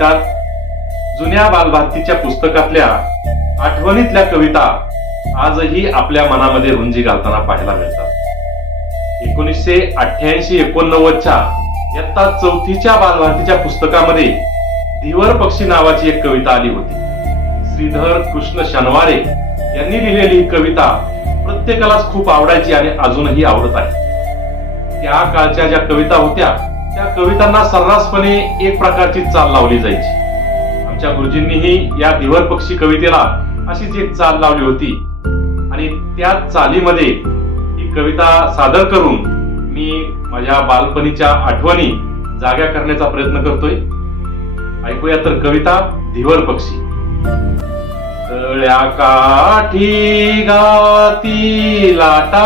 नमस्कार. जुन्या बालभारतीच्या पुस्तकातल्या आठवणीतल्या कविता आजही आपल्या मनामध्ये रुंजी घालताना पाहायला मिळतात. एकोणीसशे अठ्ठ्याऐंशी एकोणनव्वदच्या इयत्ता चौथीच्या बालभारतीच्या पुस्तकामध्ये धीवर पक्षी नावाची एक कविता आली होती. श्रीधर कृष्ण शनवारे यांनी लिहिलेली ही कविता प्रत्येकालाच खूप आवडायची आणि अजूनही आवडत आहे. त्या काळच्या ज्या कविता होत्या त्या कवितांना सर्रासपणे एक प्रकारची चाल लावली जायची. आमच्या गुरुजींनीही या दिवर पक्षी कवितेला अशीच एक चाल लावली होती. आणि त्या चालीमध्ये ही कविता सादर करून मी माझ्या बालपणीच्या आठवणी जाग्या करण्याचा प्रयत्न करतोय. ऐकूया तर कविता धीवर पक्षी. तळ्या काठी गाती लाटा.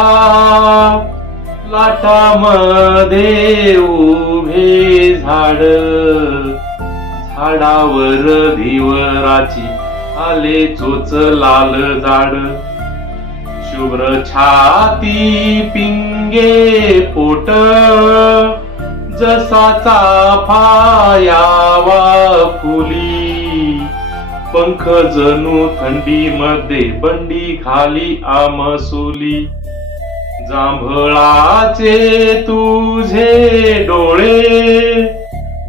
लाटामध्ये उभे झाड झाडावर धिवराची आले चोच लाल जाड. शुभ्र छाती पिंगे पोट जसा चाफा फुली. पंख जणू थंडी मध्ये बंडी खाली आमसुली. जांभळाचे तुझे डोळे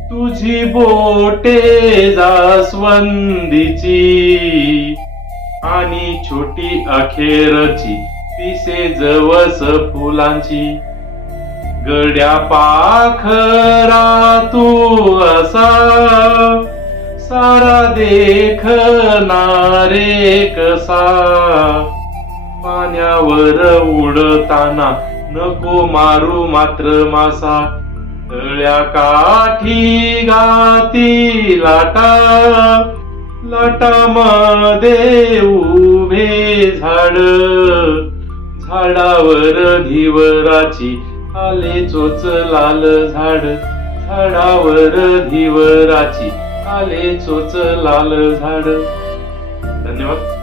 तुझी बोटे जास्वंदीची आणि छोटी अखेरची पिसे जवस फुलांची. गड्या पाखरा तू असा सारा देखणारे कसा? पाण्यावर उडताना नको मारू मात्र मासा. तळ्या काठी गाती लाटा. लाटामध्ये उभे झाड. झाडावर धीवराची आले चोच लाल झाड. झाडावर धीवराची आले चोच लाल झाड. धन्यवाद.